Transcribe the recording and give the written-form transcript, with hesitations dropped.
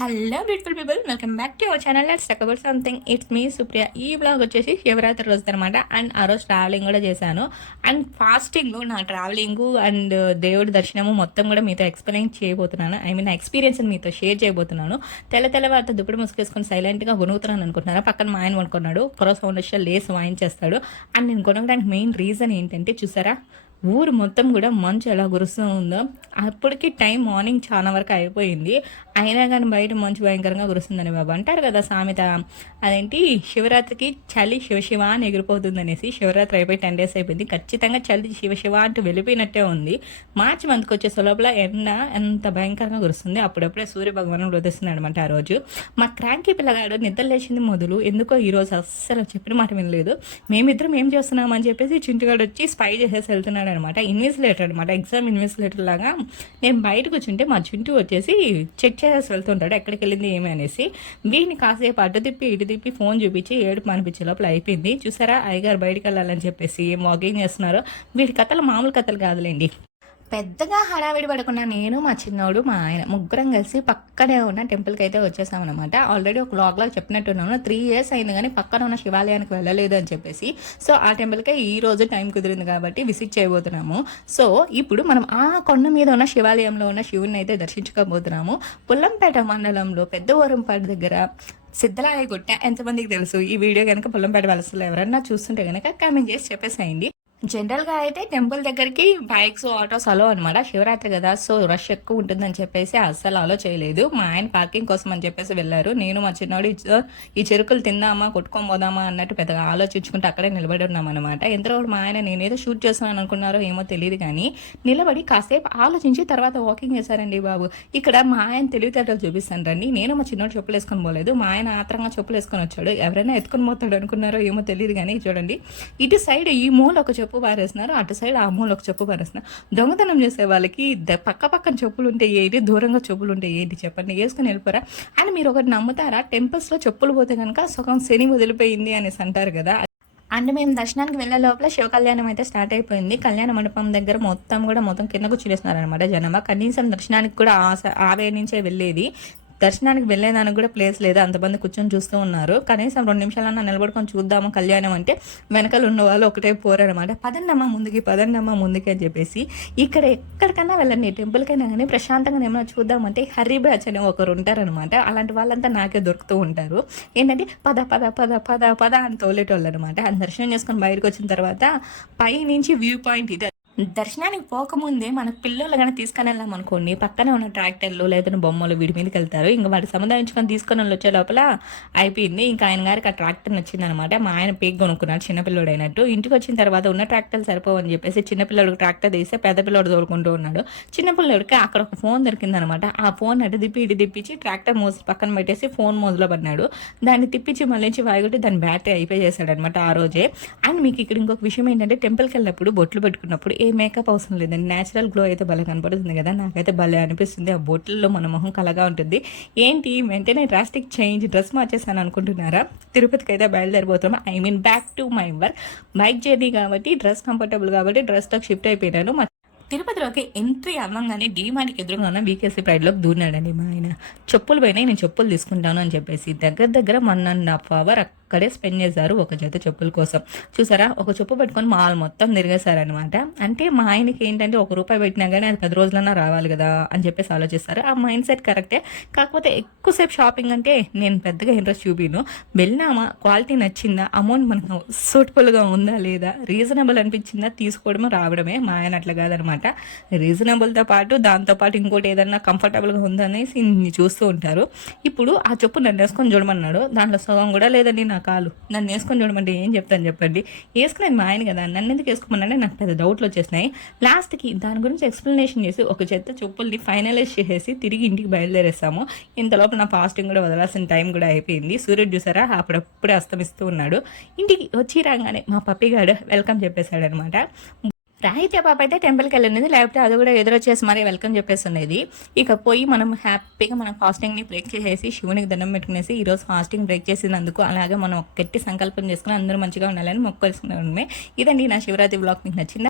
Hello beautiful people, welcome back to our channel. Let's talk about something. It's me Supriya. ఈ blog వచ్చేసి శివరాత్రి రోజు అనమాట. And ఆ రోజు ట్రావెలింగ్ కూడా చేశాను. అండ్ ఫాస్టింగ్, నా ట్రావెలింగ్ అండ్ దేవుడి దర్శనము మొత్తం కూడా మీతో ఎక్స్ప్లెయిన్ చేయబోతున్నాను. ఐ మీన్ ఎక్స్పీరియన్స్ మీతో షేర్ చేయబోతున్నాను. తెల్లవారితో దుప్పటి ముసుకేసుకొని సైలెంట్గా గొనుగుతున్నాను అనుకుంటున్నారా? పక్కన మా ఆయన కొనుక్కున్నాడు. పొర సౌండ్ వచ్చి లేసి వాయించేస్తాడు. అండ్ నేను కొనగడానికి మెయిన్ రీజన్ ఏంటంటే, చూసారా ఊరు మొత్తం కూడా మంచు ఎలా కురుస్తూ ఉందో. అప్పటికి టైం మార్నింగ్ చాలా వరకు అయిపోయింది, అయినా కానీ బయట మంచు భయంకరంగా కురుస్తుందని బాబు అంటారు కదా సామెత. అదేంటి, శివరాత్రికి చలి శివశివ అని ఎగిరిపోతుంది అనేసి. శివరాత్రి అయిపోయి 10 days అయిపోయింది, ఖచ్చితంగా చలి శివశివ అంటూ వెళ్ళిపోయినట్టే ఉంది. మార్చి మంత్కి వచ్చే లోపల ఎండ ఎంత భయంకరంగా కురుస్తుంది. అప్పుడప్పుడే సూర్య భగవానుడు ఉదయిస్తున్నాడు అనమాట. ఆ రోజు మా క్రాంకీ పిల్లగాడు నిద్ర లేచింది మొదలు ఎందుకో ఈరోజు అస్సలు చెప్పిన మాట వినలేదు. మేమిద్దరం ఏం చేస్తున్నామని చెప్పేసి చింటుగాడు వచ్చి స్పై చేసేసి వెళ్తున్నాడు అనమాట. ఇన్వెస్టిలేటర్ అనమాట, ఎగ్జామ్ ఇన్వెస్టిలేటర్ లాగా. నేను బయటకు వచ్చింటే మా చింటూ వచ్చేసి చెక్ చేసేసి వెళ్తుంటాడు ఎక్కడికి వెళ్ళింది ఏమి అనేసి. వీడిని కాసేపు అటు తిప్పి ఇటు తిప్పి ఫోన్ చూపించి ఏడుపు అనిపించే లోపల అయిపోయింది. చూసారా అయ్యగారు బయటకు వెళ్ళాలని చెప్పేసి వాకింగ్ చేస్తున్నారు. వీడి కథలు మామూలు కథలు కాదులేండి. పెద్దగా హడావిడి పడకుండా నేను, మా చిన్నోడు, మా ఆయన ముగ్గురం కలిసి పక్కనే ఉన్న టెంపుల్కి అయితే వచ్చేసామన్నమాట. ఆల్రెడీ ఒక లాగ్లో చెప్పినట్టున్నాను, 3 years అయింది కానీ పక్కన ఉన్న శివాలయానికి వెళ్ళలేదు అని చెప్పేసి. సో ఆ టెంపుల్కే ఈ రోజు టైం కుదిరింది కాబట్టి విజిట్ చేయబోతున్నాము. సో ఇప్పుడు మనం ఆ కొండ మీద ఉన్న శివాలయంలో ఉన్న శివుని అయితే దర్శించుకోబోతున్నాము. పుల్లంపేట మండలంలో పెద్దవరంపాడు దగ్గర సిద్ధలాయ గుట్ట. ఎంతమందికి తెలుసు ఈ వీడియో కనుక? పుల్లంపేట వలసలో ఎవరన్నా చూస్తుంటే కనుక కామెంట్ చేసి చెప్పేసేయండి. జనరల్గా అయితే టెంపుల్ దగ్గరికి బైక్స్ ఆటోస్ అలో అనమాట. శివరాత్రి కదా, సో రష్ ఎక్కువ ఉంటుందని చెప్పేసి అస్సలు అలో చేయలేదు. మా ఆయన పార్కింగ్ కోసం అని చెప్పేసి వెళ్ళారు. నేను మా చిన్నోడు ఈ చెరుకులు తిందామా కొట్టుకొని పోదామా అన్నట్టు పెద్దగా ఆలోచించుకుంటే అక్కడే నిలబడి ఉన్నాం అనమాట. ఎంతలో మా ఆయన నేనేదో షూట్ చేస్తున్నాను అనుకున్నారో ఏమో తెలియదు కానీ నిలబడి కాసేపు ఆలోచించి తర్వాత వాకింగ్ చేశారండి బాబు. ఇక్కడ మా ఆయన తెలివితేటలు చూపిస్తాను రండి. నేను మా చిన్నోడు చెప్పులు వేసుకొని పోలేదు, మా ఆయన ఆత్రంగా చెప్పులు వేసుకొని వచ్చాడు. ఎవరైనా ఎత్తుకొని పోతాడు అనుకున్నారో ఏమో తెలియదు కానీ చూడండి, ఇటు సైడ్ ఈ మూల ఒక చెప్పు పారేస్తున్నారు, అటు సైడ్ ఆ మూల ఒక చెప్పు పారేస్తున్నారు. దొంగతనం చేసే వాళ్ళకి పక్కన చెప్పులు ఉంటే ఏంటి, దూరంగా చెప్పులు ఉంటే ఏంటి చెప్పండి, వేసుకుని వెళ్ళిపోరా. అని మీరు ఒకటి నమ్ముతారా? టెంపుల్స్లో చెప్పులు పోతే కనుక సగం శని వదిలిపోయింది అనేసి అంటారు కదా. అండ్ మేము దర్శనానికి వెళ్ళే లోపల శివ కళ్యాణం అయితే స్టార్ట్ అయిపోయింది. కళ్యాణ మండపం దగ్గర మొత్తం కిందకు చూపిస్తున్నారు అనమాట జనాభా. కనీసం దర్శనానికి కూడా ఆ వే నుంచే వెళ్ళేది. దర్శనానికి వెళ్ళేదానికి కూడా ప్లేస్ లేదు, అంతమంది కూర్చొని చూస్తూ ఉన్నారు. కనీసం 2 నిమిషాలన్నా నిలబడుకొని చూద్దాము కళ్యాణం అంటే వెనకాల ఉన్న వాళ్ళు ఒకటే పోరనమాట. పదండమ్మా ముందుకి అని చెప్పేసి. ఇక్కడ ఎక్కడికన్నా వెళ్ళండి, టెంపుల్కైనా కానీ ప్రశాంతంగా ఏమైనా చూద్దామంటే హరి బ్యాచ్ అనే ఒకరు ఉంటారనమాట. అలాంటి వాళ్ళంతా నాకే దొరుకుతూ ఉంటారు. ఏంటంటే పద పద పద పద పద అని తోలేటోళ్ళు అనమాట. ఆ దర్శనం చేసుకొని బయటకు వచ్చిన తర్వాత పై నుంచి వ్యూ పాయింట్ ఇది. దర్శనానికి పోకముందే మన పిల్లలు కానీ తీసుకొని వెళ్ళాం అనుకోండి, పక్కనే ఉన్న ట్రాక్టర్లు లేదా బొమ్మలు వీడి మీదకి వెళ్తారు. ఇంకా వాటి సముదాయించుకొని తీసుకొని వచ్చే లోపల అయిపోయింది. ఇంకా ఆయన గారికి ఆ ట్రాక్టర్ నచ్చింది అనమాట. మా ఆయన పేక్ కొనుక్కున్నాడు చిన్నపిల్లడు అయినట్టు. ఇంటికి వచ్చిన తర్వాత ఉన్న ట్రాక్టర్లు సరిపోవని చెప్పేసి చిన్నపిల్లడికి ట్రాక్టర్ తీస్తే పెద్ద పిల్లడు తోలుకుంటూ ఉన్నాడు. చిన్నపిల్లడికి అక్కడ ఒక ఫోన్ దొరికిందనమాట. ఆ ఫోన్ అటు ఇటు తిప్పించి ట్రాక్టర్ మోసి పక్కన పెట్టేసి ఫోన్ మోజులో పడినాడు. దాన్ని తిప్పించి మళ్ళీ వాయిగొట్టి దాని బ్యాటరీ అయిపోయి చేశాడు అనమాట ఆ రోజే. అండ్ మీకు ఇక్కడ ఇంకొక విషయం ఏంటంటే, టెంపుల్కి వెళ్ళినప్పుడు బొట్లు పెట్టుకున్నప్పుడు మేకప్ అవసరం లేదండి, న్యాచురల్ గ్లో అయితే భలే కనపడుతుంది కదా. నాకైతే భలే అనిపిస్తుంది. ఆ బొట్లలో మన మొహం కలగా ఉంటుంది. ఏంటి వెంటనే డ్రాస్టిక్ చేంజ్, డ్రెస్ మార్చేసాను అనుకుంటున్నారా? తిరుపతికి అయితే బయలుదేరిపోతున్నాం. I mean back to my work. Bike journey కాబట్టి డ్రెస్ కంఫర్టబుల్ కాబట్టి డ్రెస్తో షిఫ్ట్ అయిపోయినాను. తిరుపతిలోకి ఎంట్రీ అవ్వగానే డీమార్ట్కి ఎదురుగా ఉన్న వీకేసీ ప్రైడ్లోకి దూరినాడండి మా ఆయన. చెప్పులు పోయినాయి, నేను చెప్పులు తీసుకుంటాను అని చెప్పేసి దగ్గర 1.5 hours అక్కడే స్పెండ్ చేశారు ఒక జత చెప్పుల కోసం. చూసారా, ఒక చెప్పు పెట్టుకొని మాల్ మొత్తం తిరిగేశారనమాట. అంటే మా ఆయనకి ఏంటంటే ₹1 పెట్టినా కానీ అది 10 రోజులన్నా రావాలి కదా అని చెప్పేసి ఆలోచిస్తారు. ఆ మైండ్ సెట్ కరెక్టే. కాకపోతే ఎక్కువసేపు షాపింగ్ అంటే నేను పెద్దగా ఇంట్రెస్ట్ చూపిను. వెళ్ళినామా, క్వాలిటీ నచ్చిందా, అమౌంట్ మనకు సూటబుల్గా ఉందా లేదా, రీజనబుల్ అనిపించిందా తీసుకోవడమే రావడమే. మా ఆయన అట్లా కాదనమాట. రీజనబుల్తో పాటు దాంతోపాటు ఇంకోటి ఏదన్నా కంఫర్టబుల్గా ఉందనేసి చూస్తూ ఉంటారు. ఇప్పుడు ఆ చెప్పు నన్ను వేసుకొని చూడమన్నాడు. దాంట్లో సగం కూడా లేదండి నా కాలు. నన్ను వేసుకొని చూడమంటే ఏం చెప్తాను చెప్పండి. వేసుకునేది మా ఆయన కదా, నన్ను ఎందుకు వేసుకోమన్నాడే నాకు పెద్ద డౌట్లు వచ్చేసినాయి. లాస్ట్కి దాని గురించి ఎక్స్ప్లెనేషన్ చేసి ఒక చెత్త చెప్పుల్ని ఫైనలైజ్ చేసేసి తిరిగి ఇంటికి బయలుదేరేస్తాము. ఇంతలోపు నా ఫాస్టింగ్ కూడా వదలాల్సిన టైం కూడా అయిపోయింది. సూర్యుడు చూసారా అప్పుడప్పుడే అస్తమిస్తూ ఉన్నాడు. ఇంటికి వచ్చి రాగానే మా పప్పిగాడు వెల్కమ్ చెప్పేశాడు అనమాట. రాయితే పాప అయితే టెంపుల్కి వెళ్ళినది, లేకపోతే అది కూడా ఎదురొచ్చేసి మరీ వెల్కమ్ చెప్పేస్తున్నది. ఇక పోయి మనం హ్యాపీగా మనం ఫాస్టింగ్ని బ్రేక్ చేసేసి శివునికి దండం పెట్టుకునేసి ఈరోజు ఫాస్టింగ్ బ్రేక్ చేసినందుకు అలాగే మనం గట్టి సంకల్పం చేసుకుని అందరూ మంచిగా ఉండాలని మొక్కులుసుకునే. ఇదండి నా శివరాత్రి బ్లాగ్. మీకు నచ్చిందా?